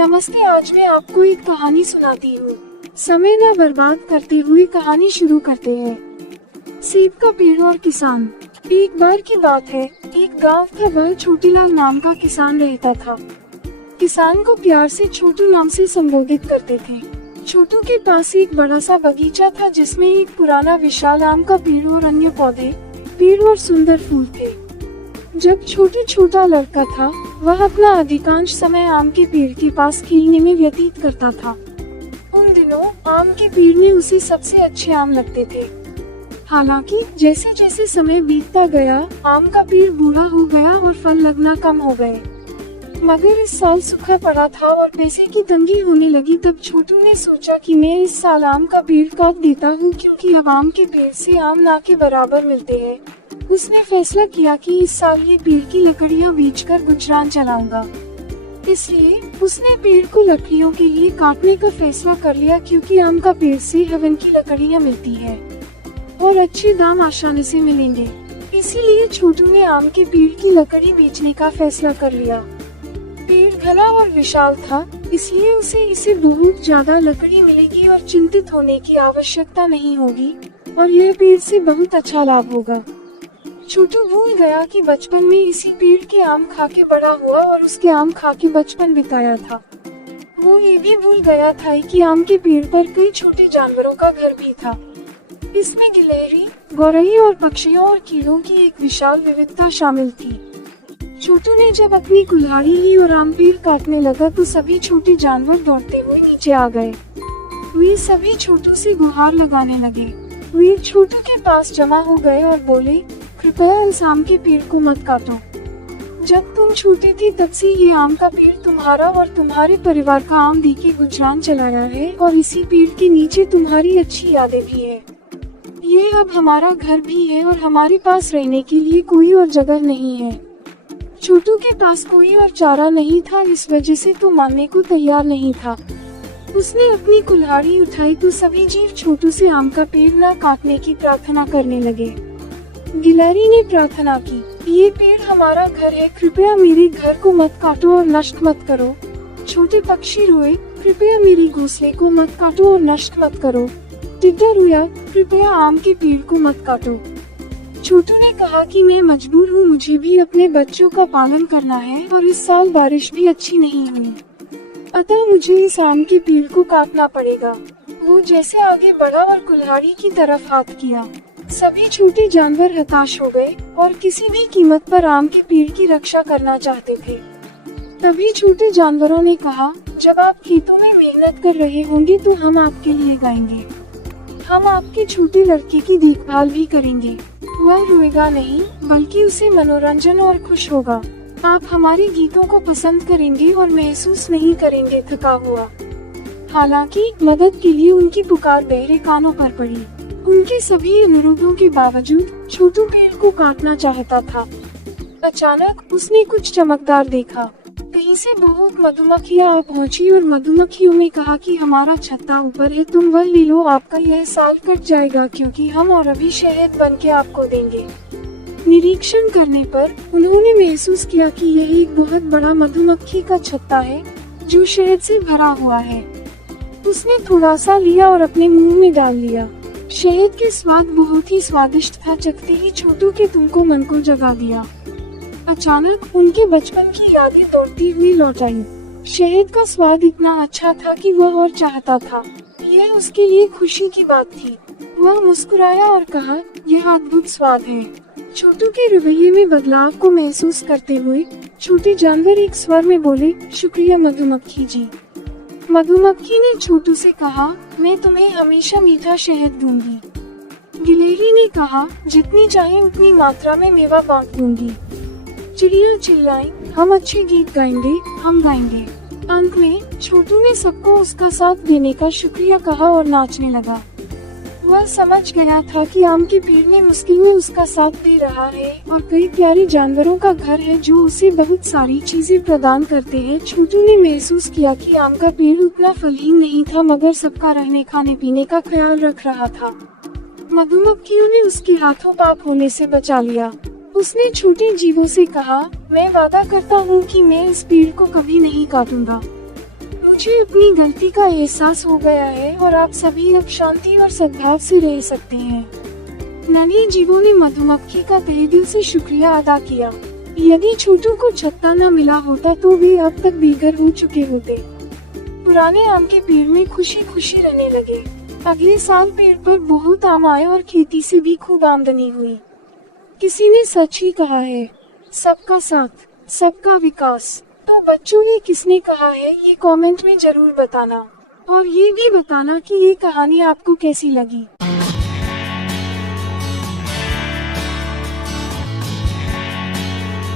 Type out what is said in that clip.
नमस्ते, आज मैं आपको एक कहानी सुनाती हूँ। समय न बर्बाद करते हुए कहानी शुरू करते हैं। सेब का पेड़ और किसान। एक बार की बात है, एक गांव था, वह छोटीलाल नाम का किसान रहता था। किसान को प्यार से छोटू नाम से संबोधित करते थे। छोटू के पास एक बड़ा सा बगीचा था जिसमें एक पुराना विशाल आम का पेड़ और अन्य पौधे, पेड़ और सुंदर फूल थे। जब छोटू छोटा लड़का था, वह अपना अधिकांश समय आम के पेड़ के पास खेलने में व्यतीत करता था। उन दिनों आम के पेड़ में उसे सबसे अच्छे आम लगते थे। हालांकि जैसे जैसे समय बीतता गया, आम का पेड़ बूढ़ा हो गया और फल लगना कम हो गए। मगर इस साल सूखा पड़ा था और पैसे की तंगी होने लगी। तब छोटू ने सोचा कि मैं इस साल आम का पेड़ काट देता हूँ, क्योंकि अब आम के पेड़ से आम ना के बराबर मिलते हैं। उसने फैसला किया कि इस साल ये पेड़ की लकड़ियाँ बेचकर गुजरान चलाऊंगा। इसलिए उसने पेड़ को लकड़ियों के लिए काटने का फैसला कर लिया, क्योंकि आम का पेड़ से हवन की लकड़ियाँ मिलती है और अच्छे दाम आसानी से मिलेंगे। इसीलिए छोटू ने आम के पेड़ की लकड़ी बेचने का फैसला कर लिया। पेड़ घना और विशाल था, इसलिए उसे इससे बहुत ज्यादा लकड़ी मिलेगी और चिंतित होने की आवश्यकता नहीं होगी, और यह पेड़ से बहुत अच्छा लाभ होगा। छोटू भूल गया कि बचपन में इसी पेड़ के आम खा के बड़ा हुआ और उसके आम खा के बचपन बिताया था। वो ये भी भूल गया था कि आम के पेड़ पर कई छोटे जानवरों का घर भी था। इसमें गिलहरी, गौरई और पक्षियों और कीड़ों की एक विशाल विविधता शामिल थी। छोटू ने जब अपनी कुल्हाड़ी ली और आम पेड़ काटने लगा, तो सभी छोटे जानवर दौड़ते हुए नीचे आ गए। वे सभी छोटू से गुहार लगाने लगे। वे छोटू के पास जमा हो गए और बोले, कृपया इस आम के पेड़ को मत काटो। जब तुम छोटे थे तब से ये आम का पेड़ तुम्हारा और तुम्हारे परिवार का आम दे के गुजरान चलाया है, और इसी पेड़ के नीचे तुम्हारी अच्छी यादें भी है। ये अब हमारा घर भी है और हमारे पास रहने के लिए कोई और जगह नहीं है। छोटू के पास कोई और चारा नहीं था, इस वजह से तो मानने को तैयार नहीं था। उसने अपनी कुल्हाड़ी उठाई तो सभी जीव छोटू से आम का पेड़ न काटने की प्रार्थना करने लगे। गिलहरी ने प्रार्थना की, ये पेड़ हमारा घर है, कृपया मेरे घर को मत काटो और नष्ट मत करो। छोटे पक्षी रोए, कृपया मेरे घोंसले को मत काटो और नष्ट मत करो। टिड्डा रोया, कृपया आम के पेड़ को मत काटो। छोटू ने कहा कि मैं मजबूर हूँ, मुझे भी अपने बच्चों का पालन करना है और इस साल बारिश भी अच्छी नहीं हुई, अतः मुझे इस आम के पेड़ को काटना पड़ेगा। वो जैसे आगे बढ़ा और कुल्हाड़ी की तरफ हाथ किया। सभी छोटे जानवर हताश हो गए और किसी भी कीमत पर आम के पेड़ की रक्षा करना चाहते थे। तभी छोटे जानवरों ने कहा, जब आप खेतों में मेहनत कर रहे होंगे तो हम आपके लिए गाएंगे। हम आपके छोटे लड़के की देखभाल भी करेंगे। वह रोएगा नहीं, बल्कि उसे मनोरंजन और खुश होगा। आप हमारे गीतों को पसंद करेंगे और महसूस नहीं करेंगे थका हुआ। हालांकि मदद के लिए उनकी पुकार बहरे कानों पर पड़ी। उनके सभी अनुरोधों के बावजूद छोटू पेड़ को काटना चाहता था। अचानक उसने कुछ चमकदार देखा। कहीं से बहुत मधुमक्खियां आ पहुंची और मधुमक्खियों ने कहा कि हमारा छत्ता ऊपर है, तुम वह ले लो, आपका यह साल कट जाएगा, क्योंकि हम और अभी शहद बन के आपको देंगे। निरीक्षण करने पर उन्होंने महसूस किया कि यह एक बहुत बड़ा मधुमक्खी का छत्ता है जो शहद से भरा हुआ है। उसने थोड़ा सा लिया और अपने मुंह में डाल लिया। शहद के स्वाद बहुत ही स्वादिष्ट था। चखते ही छोटू के तुमको मन को जगा दिया। अचानक उनके बचपन की यादें दौड़ती हुई लौट आई। शहद का स्वाद इतना अच्छा था कि वह और चाहता था। यह उसके लिए खुशी की बात थी। वह मुस्कुराया और कहा, यह अद्भुत स्वाद है। छोटू के रवैये में बदलाव को महसूस करते हुए छोटे जानवर एक स्वर में बोले, शुक्रिया मधुमक्खी जी। मधुमक्खी ने छोटू से कहा, मैं तुम्हें हमेशा मीठा शहद दूंगी। गिलहरी ने कहा, जितनी चाहे उतनी मात्रा में मेवा बांट दूंगी। चिड़िया चिल्लाई, हम अच्छे गीत गाएंगे, हम गाएंगे। अंत में छोटू ने सबको उसका साथ देने का शुक्रिया कहा और नाचने लगा। वह समझ गया था कि आम के पेड़ में मुश्किल में उसका साथ दे रहा है और कई प्यारे जानवरों का घर है जो उसे बहुत सारी चीजें प्रदान करते हैं। छोटू ने महसूस किया कि आम का पेड़ उतना फलहीन नहीं था, मगर सबका रहने खाने पीने का ख्याल रख रहा था। मधुमक्खियों ने उसके हाथों पाप होने से बचा लिया। उसने छोटे जीवों से कहा, मैं वादा करता हूँ कि मैं इस पेड़ को कभी नहीं काटूंगा। मुझे अपनी गलती का एहसास हो गया है और आप सभी अब शांति और सद्भाव से रह सकते हैं। नन्हे जीवों ने मधुमक्खी का तहे दिल से शुक्रिया अदा किया। यदि छोटू को छत्ता न मिला होता तो वे अब तक बेघर हो चुके होते। पुराने आम के पेड़ में खुशी खुशी रहने लगे। अगले साल पेड़ पर बहुत आम आए और खेती से भी खूब आमदनी हुई। किसी ने सच ही कहा है, सबका साथ सबका विकास। तो बच्चों, ये किसने कहा है, ये कमेंट में जरूर बताना और ये भी बताना कि ये कहानी आपको कैसी लगी।